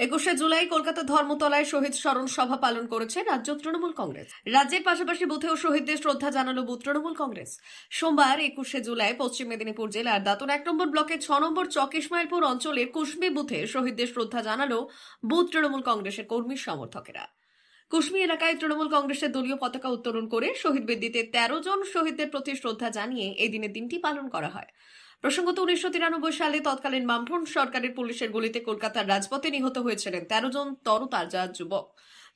21শে জুলাই কলকাতা ধর্মতলায় শহীদ স্মরণ সভা পালন করেছে রাজ্য তৃণমূল কংগ্রেস। রাজ্যের পাশাপাশি বুথেও শহীদদের শ্রদ্ধা জানালো বুথ তৃণমূল কংগ্রেস। সোমবার 21শে জুলাই পশ্চিম মেদিনীপুর জেলার দাঁতন 1 নম্বর ব্লকের 6 নম্বর চক ইসমাইলপুর অঞ্চলের কুশমি বুথে শহীদদের শ্রদ্ধা জানালো বুথ তৃণমূল কংগ্রেসের কর্মী সমর্থকেরা। কুশমি এলাকায় তৃণমূল কংগ্রেসের দলীয় পতাকা উত্তোলন করে শহীদ বেদিতে 13 জন শহীদদের প্রতি শ্রদ্ধা জানিয়ে এই দিনের দিনটি পালন করা হয়। প্রসঙ্গত 1993 সালে তৎকালীন বামফ্রন্ট সরকারের পুলিশের গুলিতে কলকাতার রাজপথে নিহত হয়েছিলেন 13 জন তরতাজা যুবক।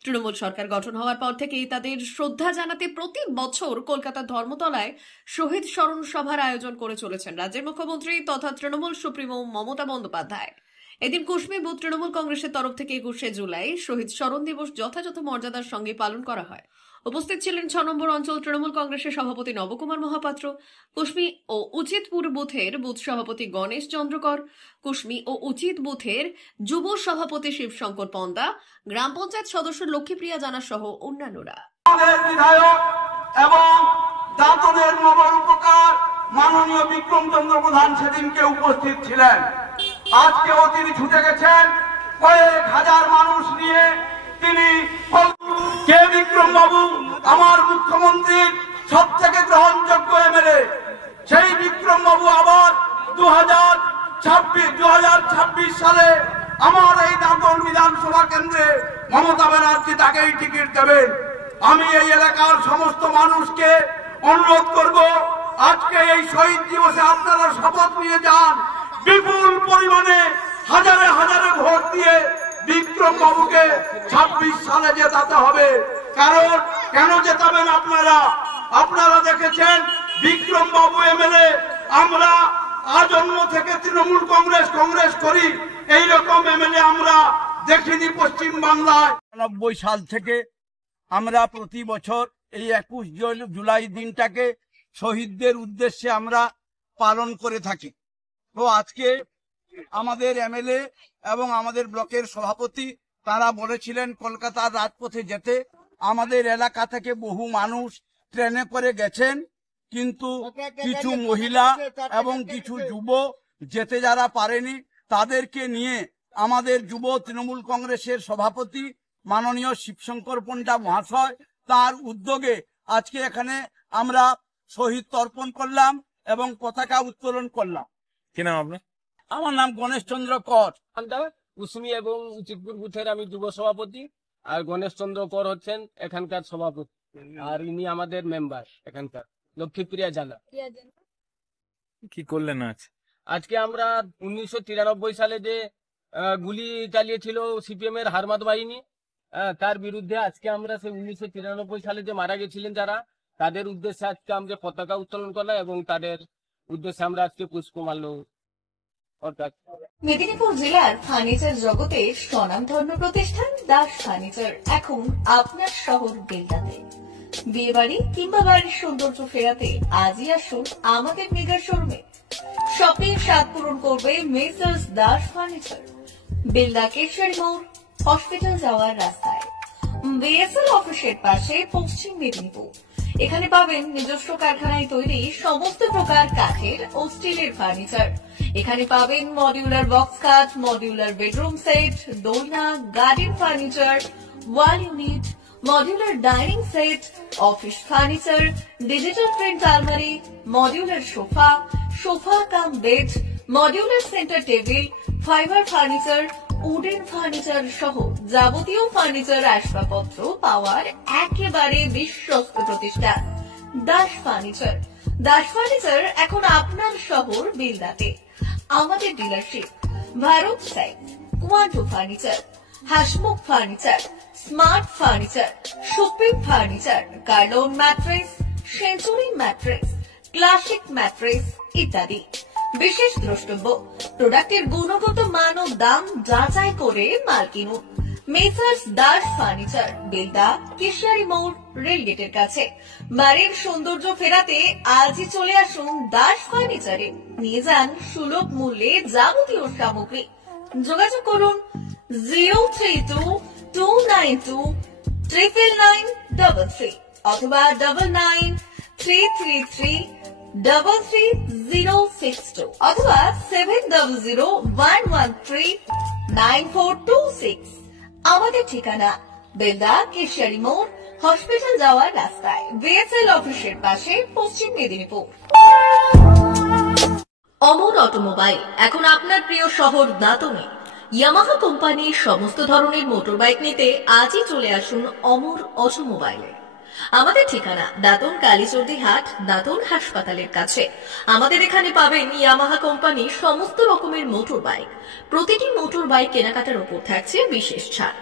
তৃণমূল সরকার গঠন হওয়ার পর থেকেই তাদের শ্রদ্ধা জানাতে প্রতি বছর কলকাতার ধর্মতলায় শহীদ স্মরণ সভার আয়োজন করে চলেছেন রাজ্যের মুখ্যমন্ত্রী তথা তৃণমূল সুপ্রিমো মমতা বন্দ্যোপাধ্যায়। এদিন কুশমি বুথ তৃণমূল কংগ্রেসের তরফ থেকে 21শে জুলাই শহীদ স্মরণ দিবস যথাযথ মর্যাদার সঙ্গে পালন করা হয়। উপস্থিত ছিলেন 6 নম্বর অঞ্চল তৃণমূল কংগ্রেসের সভাপতি নবকুমার মহাপাত্র, কুশমি ও উচিতপুর বুথের বুথ সভাপতি গণেশ চন্দ্রকর, কুশমি ও উচিত বুথের যুব সভাপতি শিবশঙ্কর পন্দা, গ্রাম পঞ্চায়েত সদস্য লক্ষ্মীপ্রিয়া জানা সহ অন্যান্যরা। এবং দাঁতনের নবরূপকার মাননীয় বিক্রম চন্দ্র প্রধান সেদিনকে উপস্থিত ছিলেন। আজকেও তিনি ছুটে গেছেন কয়েক হাজার মানুষ নিয়ে। তিনি কে বিক্রম বাবু আমার মুখ্যমন্ত্রীর সব থেকে গ্রহণযোগ্য এমএলএ। সেই বিক্রম বাবু আবার 2026 সালে আমার এই দাঁতন বিধানসভা কেন্দ্রে মমতা ব্যানার্জি তাকেই টিকিট দেবেন। আমি এই এলাকার সমস্ত মানুষকে অনুরোধ করব, আজকে এই শহীদ দিবসে আপনারা শপথ নিয়ে যান, বিপুল পরিমাণে হাজারে হাজারে ভোট দিয়ে বিক্রম বাবুকে 26 সালে জেতাতে হবে। কারণ কেন জেতাবেন আপনারা দেখেছেন বিক্রম বাবু এমএলএ। আমরা আজন্ম থেকে তৃণমূল কংগ্রেস করি, এইরকম এমএলএ আমরা দেখিনি পশ্চিম বাংলায়। 90 সাল থেকে আমরা প্রতি বছর এই 21 জুলাই দিনটাকে শহীদদের উদ্দেশ্যে আমরা পালন করে থাকি। তো আজকে আমাদের এমএলএ এবং আমাদের ব্লকের সভাপতি তারা বলেছিলেন কলকাতার রাজপথে যেতে। আমাদের এলাকা থেকে বহু মানুষ ট্রেনে করে গেছেন, কিন্তু কিছু মহিলা এবং কিছু যুব যেতে যারা পারেনি তাদেরকে নিয়ে আমাদের যুব তৃণমূল কংগ্রেসের সভাপতি মাননীয় শিবশঙ্কর পণ্ডা মহাশয় তার উদ্যোগে আজকে এখানে আমরা শহীদ তর্পণ করলাম এবং পতাকা উত্তোলন করলাম। কি নাম আপনার? আমার নাম গণেশ চন্দ্র কর। কুশমি এবং উচিতপুর বুথের আমি যুব সভাপতি, আর গণেশ চন্দ্র কর হচ্ছেন এখানকার সভাপতি, আর ইনি আমাদের মেম্বার এখানকার লক্ষ্মীপ্রিয়া জানা। কি করলেন আজকে আমরা 1993 সালে যে গুলি চালিয়েছিল সিপিএম এর হারমাদ বাহিনী, তার বিরুদ্ধে আজকে আমরা সেই 1993 সালে যে মারা গেছিলেন যারা, তাদের উদ্দেশ্যে আজকে আমরা পতাকা উত্তোলন করলাম এবং তাদের উদ্দেশ্যে আমরা আজকে পুষ্পমাল্য। মেদিনীপুর জেলার ফার্নিচার জগতে স্বনামধন্য প্রতিষ্ঠান দাস ফার্নিচার এখন আপনার শহর বেলদাতে। বিয়ে বাড়ি কিংবা বাড়ির সৌন্দর্য ফেরাতে আজই আসুন আমাদের মেগা শোরুমে। শপিং স্বাদ পূরণ করবে মেসার্স দাস ফার্নিচার, বেলদা কেশরী মোড়, হসপিটাল যাওয়ার রাস্তায়, বিএসএল অফিসের পাশে, পশ্চিম মেদিনীপুর। এখানে পাবেন নিজস্ব কারখানায় তৈরি সমস্ত প্রকার কাঠের ও স্টিলের ফার্নিচার। এখানে পাবেন modular box cut, modular bedroom set, দোলনা, garden furniture, wall unit, modular dining set, office furniture, digital print আলমারি, modular sofa cum bed, modular centre table, fibre furniture, wooden furniture সহ যাবতীয় ফার্নিচার আসবাবপত্র পাওয়ার একেবারে বিশ্বস্ত প্রতিষ্ঠান দাস ফার্নিচার। দাস ফার্নিচার এখন আপনার শহর বেলদাতে। আমাদের dealership Bharat side, Quanto furniture, Hasmukh furniture, smart furniture, supreme furniture, Kurlon mattress, century mattress, classic mattress ইত্যাদি। বিশেষ দ্রষ্টব্য, প্রোডাক্টের গুণগত মান ও দাম যাচাই করে মাল কিনুন। মেসার্স দাস ফার্নিচার, বেলদা কেশিয়ারি মোড়, রেলগেটের কাছে। বাড়ির সৌন্দর্য ফেরাতে আজই চলে আসুন দাস ফার্নিচারে। নিয়ে যান সুলভ মূল্যে যাবতীয় সামগ্রী। যোগাযোগ করুন 03229239933 অথবা 9933333062 অথবা 700113 9426। আমাদের ঠিকানা বেলদা কেশিয়ারি মোড়, হসপিটাল যাওয়ার রাস্তায়, বিএসএল অফিসের পাশে, পশ্চিম মেদিনীপুর। অমর অটোমোবাইল এখন আপনার প্রিয় শহর দাঁতনে। ইয়ামাহা কোম্পানির সমস্ত ধরনের মোটর বাইক নিতে আজই চলে আসুন অমর অটোমোবাইলে। আমাদের ঠিকানা দাঁতন কালীচর্দি হাট, দাঁতন হাসপাতালের কাছে। আমাদের এখানে পাবেন ইয়ামাহা কোম্পানির সমস্ত রকমের মোটর বাইক। প্রতিটি মোটর বাইক কেনাকাটার উপর থাকছে বিশেষ ছাড়।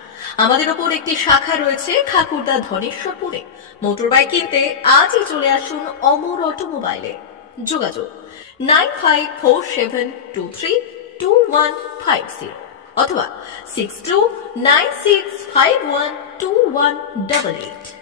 আমাদের ওপর একটি শাখা রয়েছে খাকুরদা ধনেশ্বরপুরে। মোটর বাইক কিনতে আজই চলে আসুন অমর অটোমোবাইলে। যোগাযোগ 9547232150 অথবা 6296512188।